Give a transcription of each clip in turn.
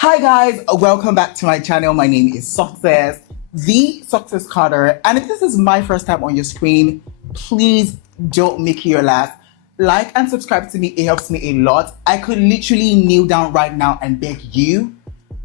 Hi guys, welcome back to my channel. My name is Success, the Success Carter. And if this is my first time on your screen, please don't make it your last. Like and subscribe to me, it helps me a lot. I could literally kneel down right now and beg you,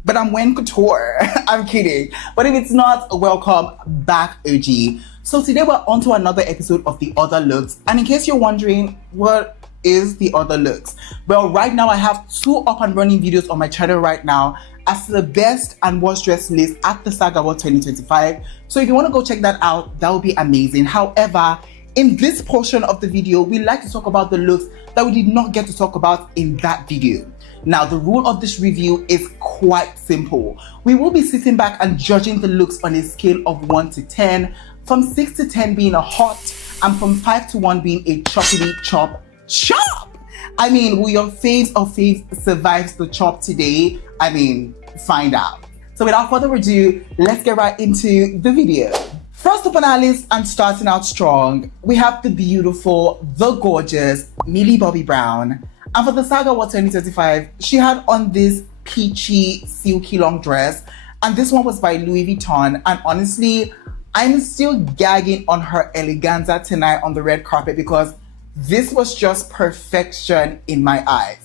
but I'm wearing couture. I'm kidding. But if it's not, welcome back, OG. So today we're on to another episode of The Other Looks. And in case you're wondering, what is The Other Looks? Well, right now I have 2 up and running videos on my channel right now as the best and worst dressed list at the SAG Awards 2025. So if you want to go check that out, that would be amazing. However, in this portion of the video, we like to talk about the looks that we did not get to talk about in that video. Now, the rule of this review is quite simple. We will be sitting back and judging the looks on a scale of 1 to 10, from 6 to 10 being a hot, and from 5 to 1 being a choppity chop. I mean, will your faves or faves survive the chop today? I mean, find out. So without further ado, let's get right into the video. First up on our list and starting out strong, we have the beautiful, the gorgeous Millie Bobby Brown. And for the SAG Awards 2025, she had on this peachy, silky long dress. And this one was by Louis Vuitton. And honestly, I'm still gagging on her eleganza tonight on the red carpet because this was just perfection in my eyes.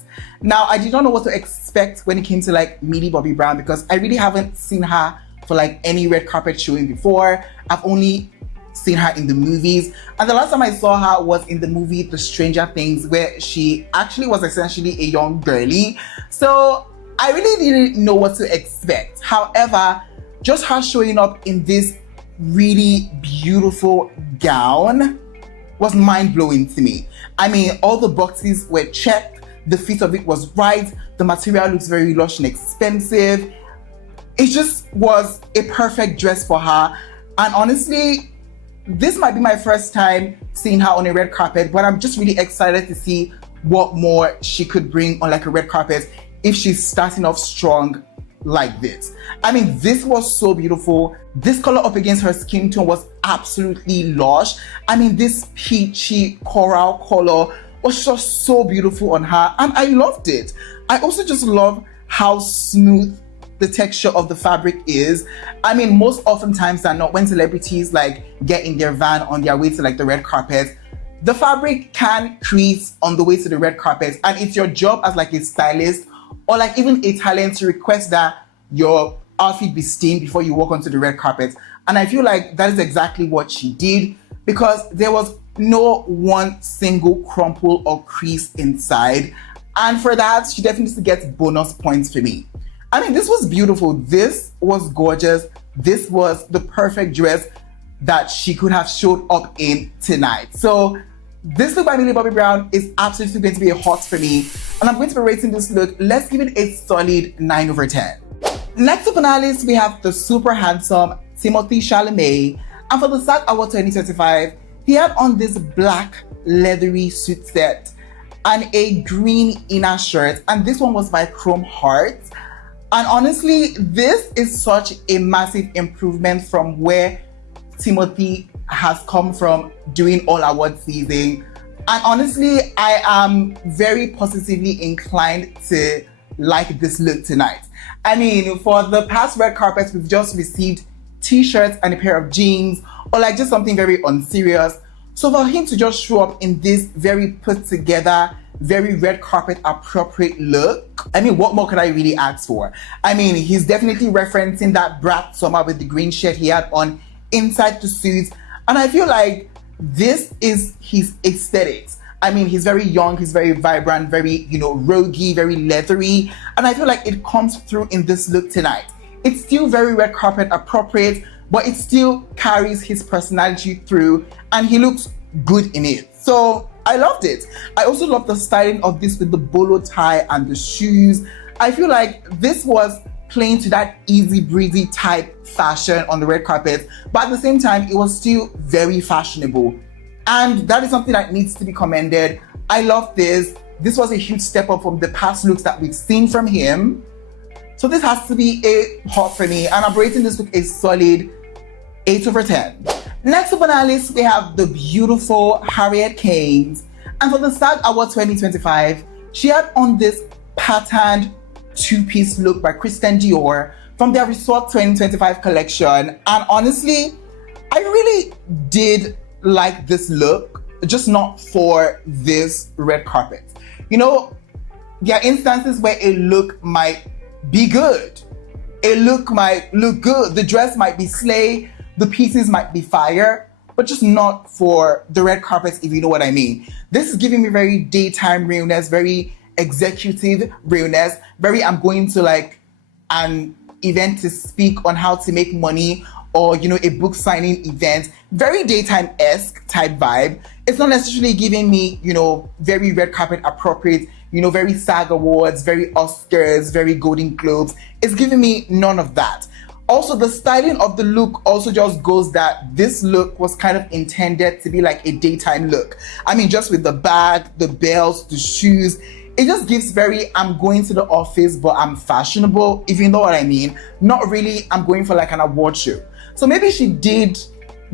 Now, I did not know what to expect when it came to like Millie Bobby Brown because I really haven't seen her for like any red carpet showing before. I've only seen her in the movies. And the last time I saw her was in the movie The Stranger Things, where she actually was essentially a young girlie. So I really didn't know what to expect. However, just her showing up in this really beautiful gown was mind-blowing to me. I mean, all the boxes were checked, the fit of it was right, the material looks very lush and expensive. It just was a perfect dress for her. And honestly, this might be my first time seeing her on a red carpet, but I'm just really excited to see what more she could bring on like a red carpet if she's starting off strong like this. I mean, this was so beautiful. This color up against her skin tone was absolutely lush. I mean, this peachy coral color was just so beautiful on her and I loved it. I also just love how smooth the texture of the fabric is. I mean, most oftentimes than not, when celebrities like get in their van on their way to like the red carpet, the fabric can crease on the way to the red carpet, and it's your job as like a stylist or like even a talent to request that your outfit be steamed before you walk onto the red carpet. And I feel like that is exactly what she did because there was no one single crumple or crease inside. And for that, she definitely gets bonus points for me. I mean, this was beautiful. This was gorgeous. This was the perfect dress that she could have showed up in tonight. So this look by Millie Bobby Brown is absolutely going to be a hot for me. And I'm going to be rating this look. Let's give it a solid 9 over 10. Next up on our list, we have the super handsome Timothée Chalamet. And for the SAG Awards 2025, he had on this black leathery suit set and a green inner shirt. And this one was by Chrome Heart. And honestly, this is such a massive improvement from where Timothée has come from doing all award season. And honestly, I am very positively inclined to like this look tonight. I mean, for the past red carpets, we've just received t-shirts and a pair of jeans or like just something very unserious. So for him to just show up in this very put together, very red carpet appropriate look, I mean, what more could I really ask for? I mean, he's definitely referencing that Brat Summer with the green shirt he had on inside the suit. And I feel like this is his aesthetics. I mean, he's very young, he's very vibrant, very, roguey, very leathery. And I feel like it comes through in this look tonight. It's still very red carpet appropriate, but it still carries his personality through and he looks good in it. So I loved it. I also love the styling of this with the bolo tie and the shoes. I feel like this was playing to that easy breezy type fashion on the red carpet, but at the same time, it was still very fashionable. And that is something that needs to be commended. I love this. This was a huge step up from the past looks that we've seen from him. So this has to be a hot for me, and I'm rating this look a solid 8 over 10. Next up on our list, we have the beautiful Harriet Cains. And for the SAG Awards 2025, she had on this patterned two-piece look by Kristen Dior from their Resort 2025 collection. And honestly, I really did like this look, just not for this red carpet. You know, there are instances where a look might be good. A look might look good. The dress might be slay. The pieces might be fire, but just not for the red carpet, if you know what I mean. This is giving me very daytime realness, very executive realness, very I'm going to like an event to speak on how to make money, or, you know, a book signing event, very daytime-esque type vibe. It's not necessarily giving me, you know, very red carpet appropriate, you know, very SAG Awards, very Oscars, very Golden Globes. It's giving me none of that. Also, the styling of the look also just goes that this look was kind of intended to be like a daytime look. I mean, just with the bag, the belts, the shoes, it just gives very, I'm going to the office, but I'm fashionable, if you know what I mean. Not really, I'm going for like an award show. So maybe she did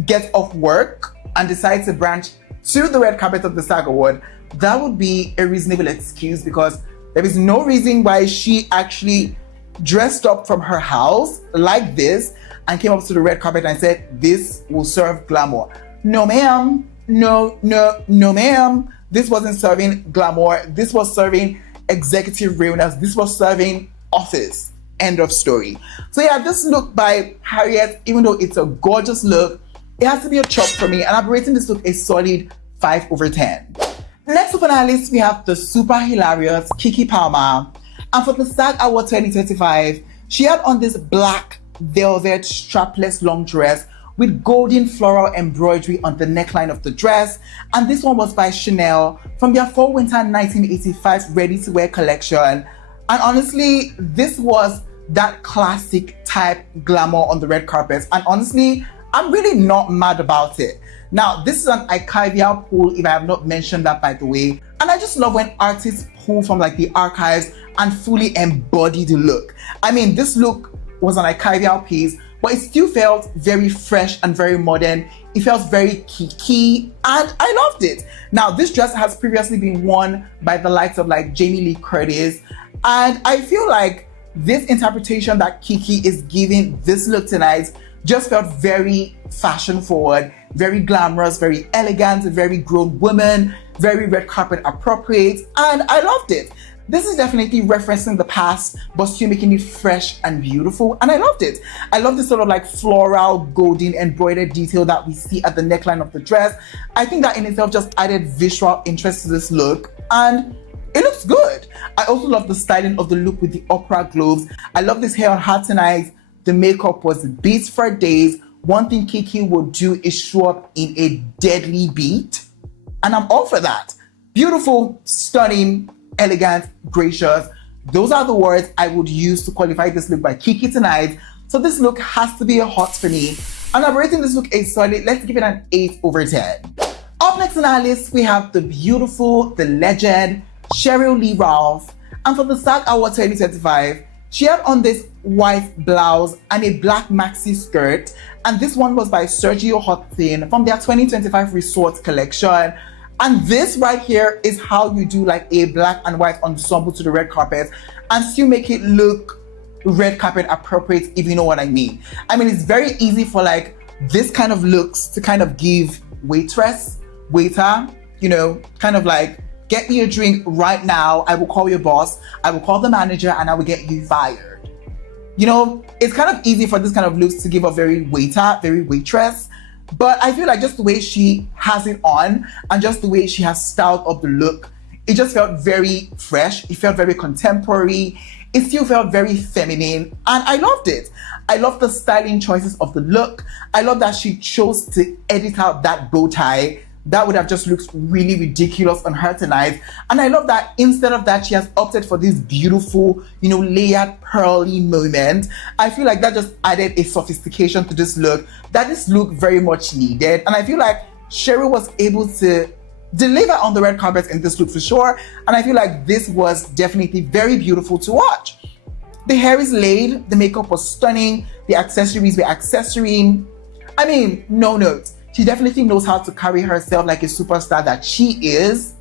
get off work and decide to branch to the red carpet of the SAG Award. That would be a reasonable excuse, because there is no reason why she actually dressed up from her house like this and came up to the red carpet and said, this will serve glamour. No, ma'am. No, ma'am. This wasn't serving glamour. This was serving executive realness. This was serving office. End of story. So yeah, this look by Harriet, even though it's a gorgeous look, it has to be a chop for me, and I'm rating this look a solid 5/10. Next up on our list, we have the super hilarious Keke Palmer. And for the SAG Award 2025, she had on this black velvet strapless long dress with golden floral embroidery on the neckline of the dress. And this one was by Chanel from their Fall Winter 1985 ready-to-wear collection. And honestly, this was that classic type glamour on the red carpet. And honestly, I'm really not mad about it. Now, this is an archival pull, if I have not mentioned that, by the way. And I just love when artists pull from like the archives and fully embody the look. I mean, this look was an archival piece, but it still felt very fresh and very modern. It felt very Keke, and I loved it. Now, this dress has previously been worn by the likes of like Jamie Lee Curtis, and I feel like this interpretation that Keke is giving this look tonight just felt very fashion forward, very glamorous, very elegant, very grown woman, very red carpet appropriate, and I loved it. This is definitely referencing the past, but still making it fresh and beautiful, and I loved it. I love this sort of like floral, golden, embroidered detail that we see at the neckline of the dress. I think that in itself just added visual interest to this look, and it looks good. I also love the styling of the look with the opera globes. I love this hair on her tonight. The makeup was beat for days. One thing Keke would do is show up in a deadly beat, and I'm all for that. Beautiful, stunning, elegant, gracious. Those are the words I would use to qualify this look by Keke tonight. So this look has to be a hot for me. And I'm rating this look a solid, let's give it an 8/10. Up next on our list, we have the beautiful, the legend, Sheryl Lee Ralph. And for the SAG Award 2025, she had on this white blouse and a black maxi skirt. And this one was by Sergio Hudson from their 2025 Resort collection. And this right here is how you do like a black and white ensemble to the red carpet and still make it look red carpet appropriate, if you know what I mean. I mean, it's very easy for like this kind of looks to kind of give waitress, waiter, you know, kind of like, get me a drink right now. I will call your boss. I will call the manager and I will get you fired. You know, it's kind of easy for this kind of looks to give a very waiter, very waitress. But I feel like just the way she has it on and just the way she has styled up the look, it just felt very fresh. It felt very contemporary. It still felt very feminine, and I loved it. I love the styling choices of the look. I love that she chose to edit out that bow tie. That would have just looked really ridiculous on her tonight. And I love that instead of that, she has opted for this beautiful, you know, layered pearly moment. I feel like that just added a sophistication to this look that this look very much needed. And I feel like Sheryl was able to deliver on the red carpet in this look for sure. And I feel like this was definitely very beautiful to watch. The hair is laid, the makeup was stunning, the accessories were accessorying. I mean, no notes. She definitely knows how to carry herself like a superstar that she is.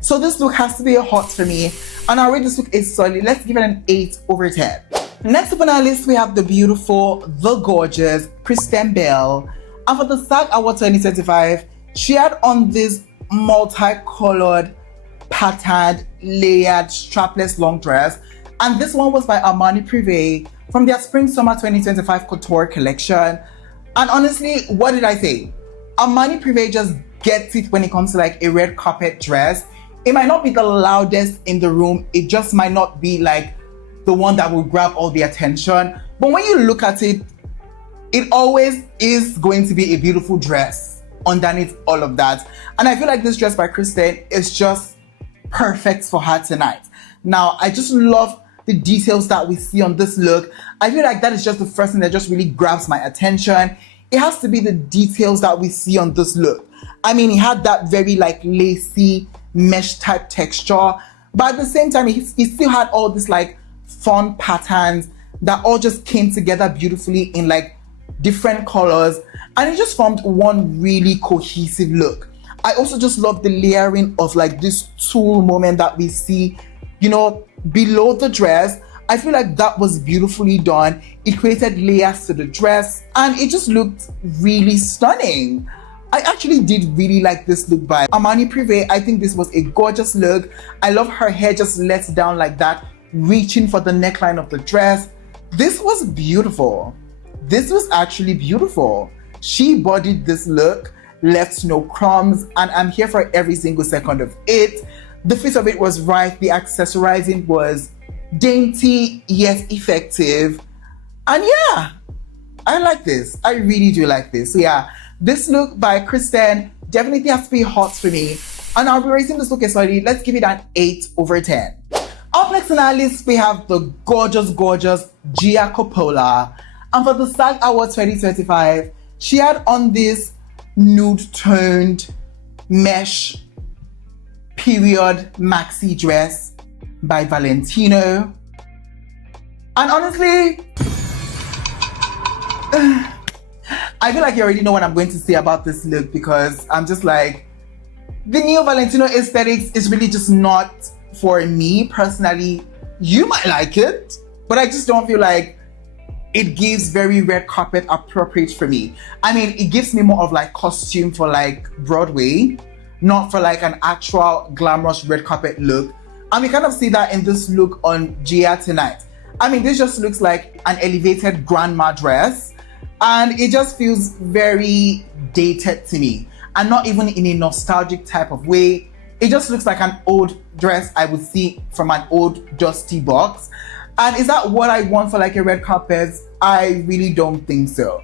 So this look has to be a hot for me. And I rate this look is solid. Let's give it an 8 over 10. Next up on our list, we have the beautiful, the gorgeous Kristen Bell. And for the SAG Awards 2025, she had on this multicolored, patterned, layered, strapless long dress. And this one was by Armani Privé from their Spring Summer 2025 Couture collection. And honestly, what did I say? Armani Privé just gets it when it comes to like a red carpet dress. It might not be the loudest in the room. It just might not be like the one that will grab all the attention. But when you look at it, it always is going to be a beautiful dress underneath all of that. And I feel like this dress by Kristen is just perfect for her tonight. Now, I just love the details that we see on this look. I feel like that is just the first thing that just really grabs my attention. It has to be the details that we see on this look. I mean, it had that very like lacy mesh type texture, but at the same time, he still had all this like fun patterns that all just came together beautifully in like different colors, and it just formed one really cohesive look. I also just love the layering of like this tulle moment that we see, you know, below the dress. I feel like that was beautifully done. It created layers to the dress and it just looked really stunning. I actually did really like this look by Armani Privé. I think this was a gorgeous look. I love her hair just let down like that, reaching for the neckline of the dress. This was beautiful. This was actually beautiful. She bodied this look, left no crumbs, and I'm here for every single second of it. The fit of it was right. The accessorizing was dainty yet effective. And yeah, I like this. I really do like this. So yeah, this look by Kristen definitely has to be hot for me. And I'll be rating this look as solid. Let's give it an 8 over 10. Up next on our list, we have the gorgeous, gorgeous Giaola. And for the SAG Awards 2025, she had on this nude-toned mesh period maxi dress by Valentino. And honestly, I feel like you already know what I'm going to say about this look, because I'm just like, the new Valentino aesthetics is really just not for me personally. You might like it, but I just don't feel like it gives very red carpet appropriate for me. I mean, it gives me more of like costume for like Broadway, not for like an actual glamorous red carpet look. And we kind of see that in this look on Gia tonight. I mean, this just looks like an elevated grandma dress, and it just feels very dated to me, and not even in a nostalgic type of way. It just looks like an old dress I would see from an old dusty box. And is that what I want for like a red carpet? I really don't think so.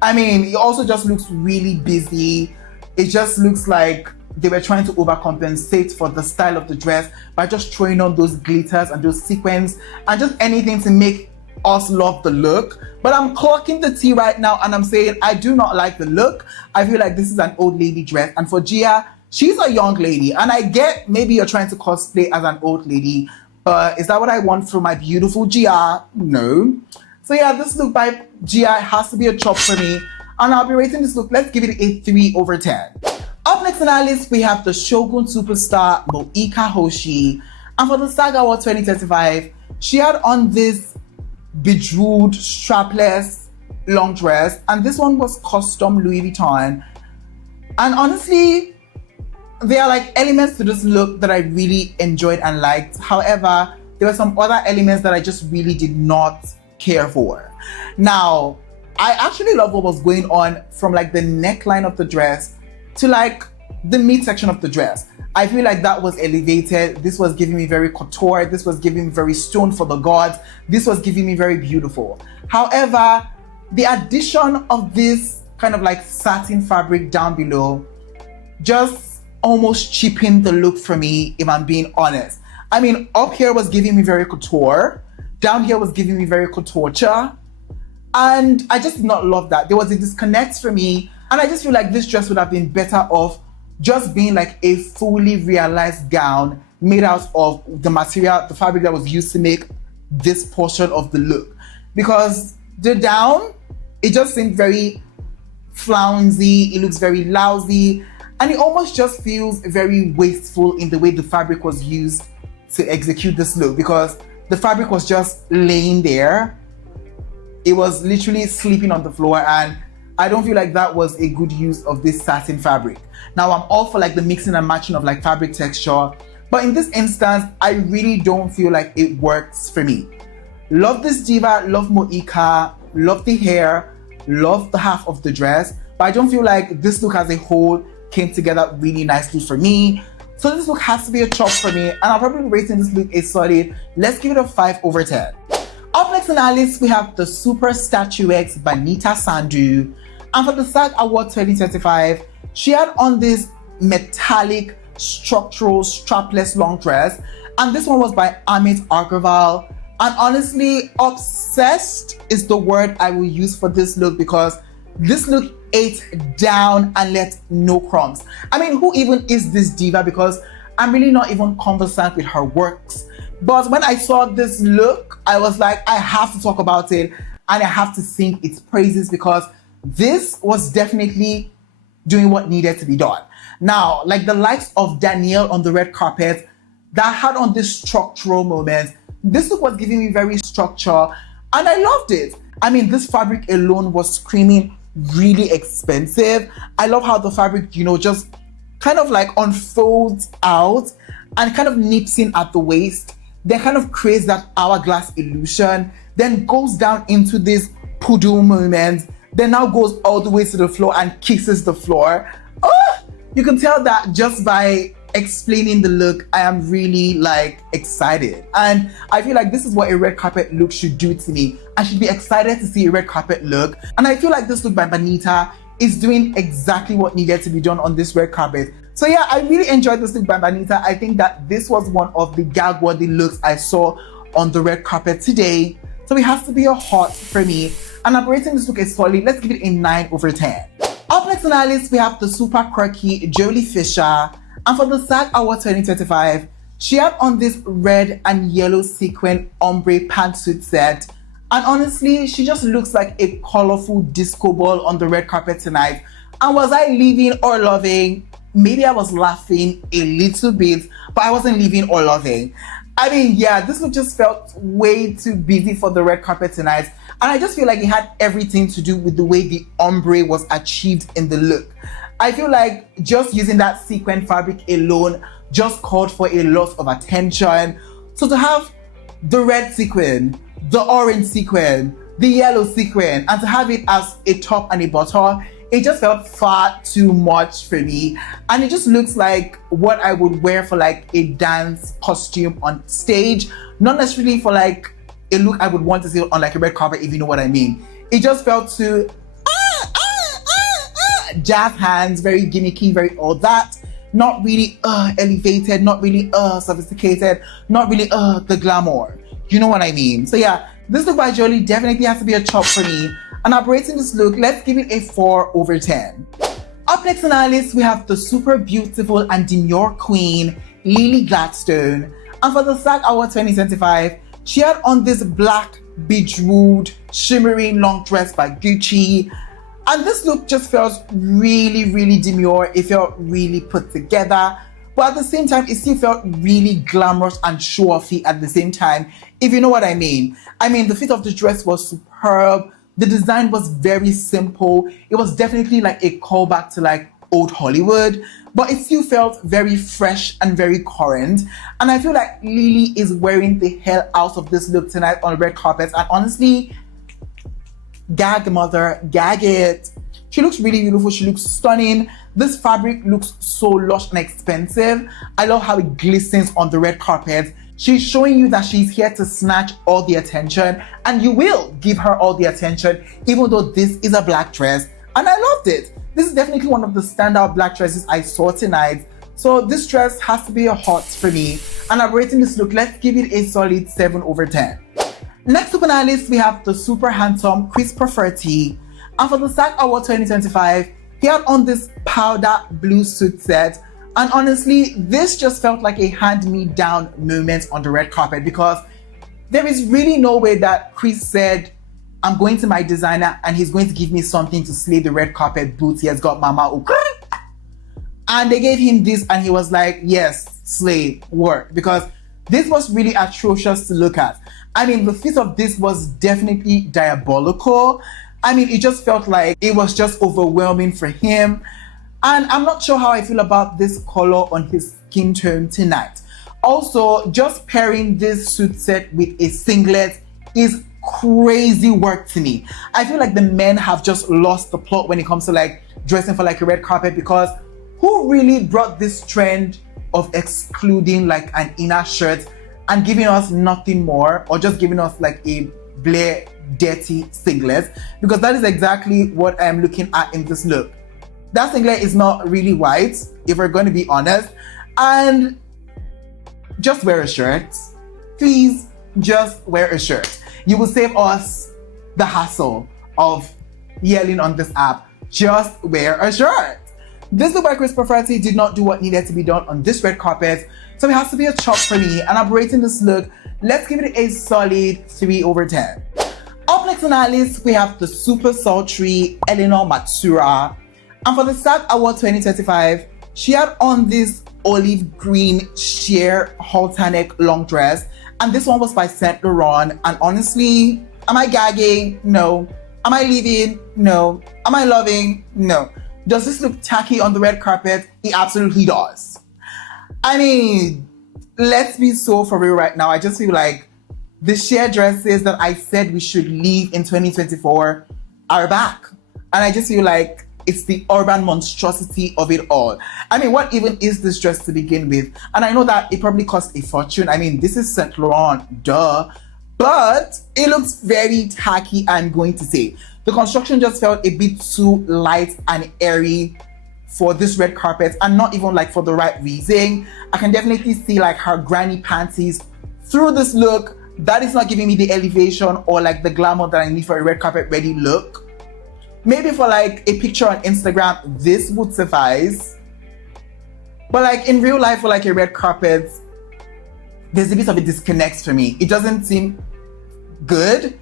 I mean, it also just looks really busy. It just looks like they were trying to overcompensate for the style of the dress by just throwing on those glitters and those sequins and just anything to make us love the look. But I'm clocking the tea right now and I'm saying I do not like the look. I feel like this is an old lady dress, and for Gia, she's a young lady, and I get maybe you're trying to cosplay as an old lady, but is that what I want for my beautiful Gia? No. So yeah, this look by Gia has to be a chop for me, and I'll be rating this look, let's give it a 3 over 10. Up next on our list, we have the Shogun superstar Moeka Hoshi, and for the SAG Awards 2025, she had on this bejeweled, strapless long dress, and this one was custom Louis Vuitton. And honestly, there are like elements to this look that I really enjoyed and liked. However, there were some other elements that I just really did not care for. Now, I actually love what was going on from like the neckline of the dress to like the midsection of the dress. I feel like that was elevated. This was giving me very couture. This was giving me very stone for the gods. This was giving me very beautiful. However, the addition of this kind of like satin fabric down below just almost cheapened the look for me, if I'm being honest. I mean, up here was giving me very couture. Down here was giving me very couture. And I just did not love that. There was a disconnect for me. And I just feel like this dress would have been better off just being like a fully realized gown made out of the material, the fabric that was used to make this portion of the look. Because the down, it just seemed very flouncy. It looks very lousy. And it almost just feels very wasteful in the way the fabric was used to execute this look, because the fabric was just laying there. It was literally sleeping on the floor, and I don't feel like that was a good use of this satin fabric. Now, I'm all for like the mixing and matching of like fabric texture, but in this instance, I really don't feel like it works for me. Love this diva, love Moeka, love the hair, love the half of the dress, but I don't feel like this look as a whole came together really nicely for me. So this look has to be a chop for me, and I'll probably be rating this look a solid, let's give it a 5/10. Up next on our list, we have the super statuesque Banita Sandhu. And for the SAG Awards 2025, she had on this metallic structural strapless long dress. And this one was by Amit Agarwal. And honestly, obsessed is the word I will use for this look, because this look ate down and left no crumbs. I mean, who even is this diva? Because I'm really not even conversant with her works. But when I saw this look, I was like, I have to talk about it and I have to sing its praises, because this was definitely doing what needed to be done. Now, like the likes of Danielle on the red carpet that had on this structural moment, this look was giving me very structure and I loved it. I mean, this fabric alone was screaming really expensive. I love how the fabric, just kind of like unfolds out and kind of nips in at the waist, then kind of creates that hourglass illusion, then goes down into this poodle moment, then now goes all the way to the floor and kisses the floor. Oh, you can tell that just by explaining the look, I am really like excited. And I feel like this is what a red carpet look should do to me. I should be excited to see a red carpet look. And I feel like this look by Banita is doing exactly what needed to be done on this red carpet. So yeah, I really enjoyed this look by Banita. I think that this was one of the gag-worthy looks I saw on the red carpet today. So it has to be a hot for me. And I'm rating this look a solid, let's give it a 9/10. Up next on our list, we have the super quirky Jolie Fisher. And for the SAG Awards 2025, she had on this red and yellow sequin ombre pantsuit set. And honestly, she just looks like a colorful disco ball on the red carpet tonight. And was I leaving or loving? Maybe I was laughing a little bit, but I wasn't leaving or loving. I mean, yeah, this look just felt way too busy for the red carpet tonight. And I just feel like it had everything to do with the way the ombre was achieved in the look. I feel like just using that sequin fabric alone just called for a lot of attention. So to have the red sequin, the orange sequin, the yellow sequin, and to have it as a top and a bottom, it just felt far too much for me. And it just looks like what I would wear for like a dance costume on stage, not necessarily for like a look I would want to see on like a red carpet, if you know what I mean. It just felt too jazz hands, very gimmicky, very all that. Not really elevated, not really sophisticated, not really the glamour. You know what I mean? So yeah, this look by Jolie definitely has to be a chop for me. And I'm rating this look, let's give it a 4/10. Up next on our list, we have the super beautiful and demure queen, Lily Gladstone. And for the SAG Awards 2025, she had on this black, bejeweled, shimmering long dress by Gucci. And this look just felt really, really demure. It felt really put together. But at the same time, it still felt really glamorous and show-offy at the same time, if you know what I mean. I mean, the fit of the dress was superb. The design was very simple. It was definitely like a callback to like old Hollywood, but it still felt very fresh and very current. And I feel like Lily is wearing the hell out of this look tonight on red carpet. And honestly, gag mother, gag it. She looks really beautiful. She looks stunning. This fabric looks so lush and expensive. I love how it glistens on the red carpet. She's showing you that she's here to snatch all the attention, and you will give her all the attention, even though this is a black dress. And I loved it. This is definitely one of the standout black dresses I saw tonight. So this dress has to be a hot for me. And I'm rating this look, let's give it a solid 7/10. Next up on our list, we have the super handsome Chris Perfetti. And for the SAG Award 2025, he had on this powder blue suit set. And honestly, this just felt like a hand-me-down moment on the red carpet, because there is really no way that Chris said, I'm going to my designer and he's going to give me something to slay the red carpet boots. He has got Mama Ukra. And they gave him this and he was like, yes, slay, work. Because this was really atrocious to look at. I mean, the fit of this was definitely diabolical. I mean, it just felt like it was just overwhelming for him. And I'm not sure how I feel about this color on his skin tone tonight. Also, just pairing this suit set with a singlet is crazy work to me. I feel like the men have just lost the plot when it comes to like dressing for like a red carpet, because who really brought this trend of excluding like an inner shirt and giving us nothing more, or just giving us like a bare dirty singlet? Because that is exactly what I'm looking at in this look. That singlet is not really white, if we're going to be honest, and just wear a shirt. Please, just wear a shirt. You will save us the hassle of yelling on this app. Just wear a shirt. This look by Perfetti did not do what needed to be done on this red carpet, so it has to be a chop for me, and I'm rating this look. Let's give it a solid 3/10. Up next on our list, we have the super sultry Eleanor Matsuura. And for the SAG Awards 2025, she had on this olive green sheer halter neck long dress, and this one was by Saint Laurent. And honestly, am I gagging? No. Am I leaving? No. Am I loving? No. Does this look tacky on the red carpet? It absolutely does. I mean, let's be so for real right now. I just feel like the sheer dresses that I said we should leave in 2024 are back. And I just feel like it's the urban monstrosity of it all. I mean, what even is this dress to begin with? And I know that it probably cost a fortune. I mean, this is Saint Laurent, duh. But it looks very tacky, I'm going to say. The construction just felt a bit too light and airy for this red carpet, and not even like for the right reason. I can definitely see like her granny panties through this look. That is not giving me the elevation or like the glamour that I need for a red carpet ready look. Maybe for like a picture on Instagram, this would suffice. But like in real life, for like a red carpet, there's a bit of a disconnect for me. It doesn't seem good.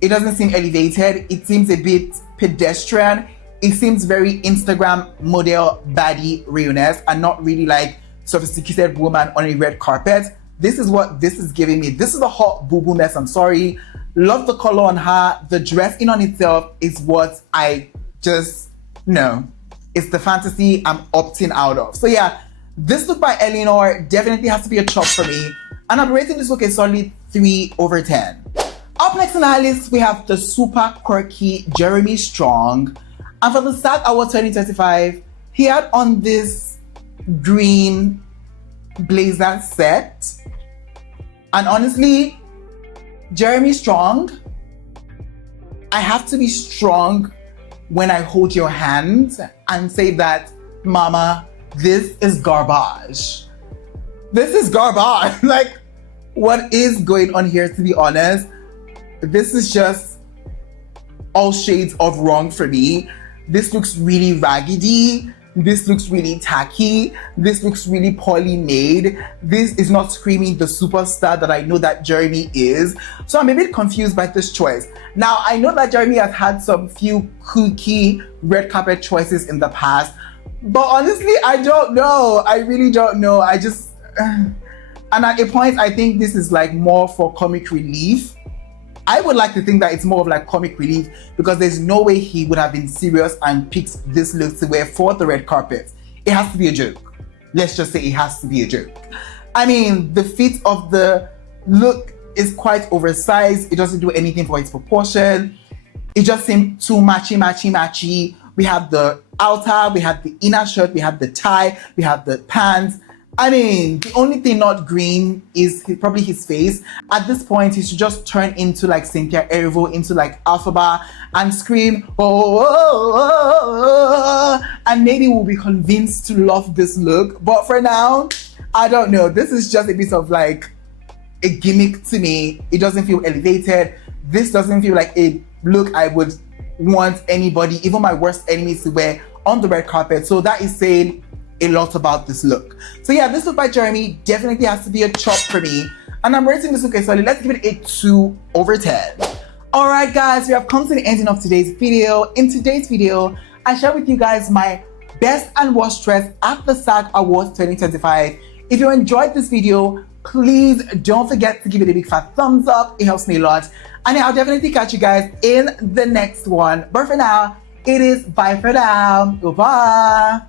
It doesn't seem elevated. It seems a bit pedestrian. It seems very Instagram model baddie realness, and not really like sophisticated woman on a red carpet. This is what this is giving me. This is a hot boo-boo mess. I'm sorry. Love the color on her. The dress in on itself is what I just, no. It's the fantasy I'm opting out of. So yeah, this look by Eleanor definitely has to be a chop for me. And I'm rating this look a solid 3/10. Up next on our list, we have the super quirky Jeremy Strong. And for the SAG Awards 2025, he had on this green blazer set. And honestly, Jeremy Strong, I have to be strong when I hold your hand and say that, mama, this is garbage. This is garbage. Like, what is going on here, to be honest? This is just all shades of wrong for me. This looks really raggedy. This looks really tacky. This looks really poorly made. This is not screaming the superstar that I know that Jeremy is. So I'm a bit confused by this choice. Now, I know that Jeremy has had some few kooky red carpet choices in the past, but honestly, I don't know. I really don't know. I just, and at a point, I think this is like more for comic relief. I would like to think that it's more of like comic relief, because there's no way he would have been serious and picked this look to wear for the red carpet. It has to be a joke. Let's just say it has to be a joke. I mean, the fit of the look is quite oversized. It doesn't do anything for its proportion. It just seemed too matchy. We have the outer, we have the inner shirt, we have the tie, we have the pants. I mean, the only thing not green is probably his face. At this point, he should just turn into like Cynthia Erivo, into like Alphaba, and scream, oh, oh, oh, oh, and maybe we'll be convinced to love this look. But for now, I don't know. This is just a bit of like a gimmick to me. It doesn't feel elevated. This doesn't feel like a look I would want anybody, even my worst enemies, to wear on the red carpet. So that is saying a lot about this look. So yeah, this look by Jeremy definitely has to be a chop for me, and I'm rating this look a solid. Let's give it a 2/10. All right, guys, we have come to the ending of today's video. In today's video, I share with you guys my Best and Worst Dress at the SAG Awards 2025. If you enjoyed this video, please don't forget to give it a big fat thumbs up. It helps me a lot. And I'll definitely catch you guys in the next one. But for now, it is bye for now. Goodbye.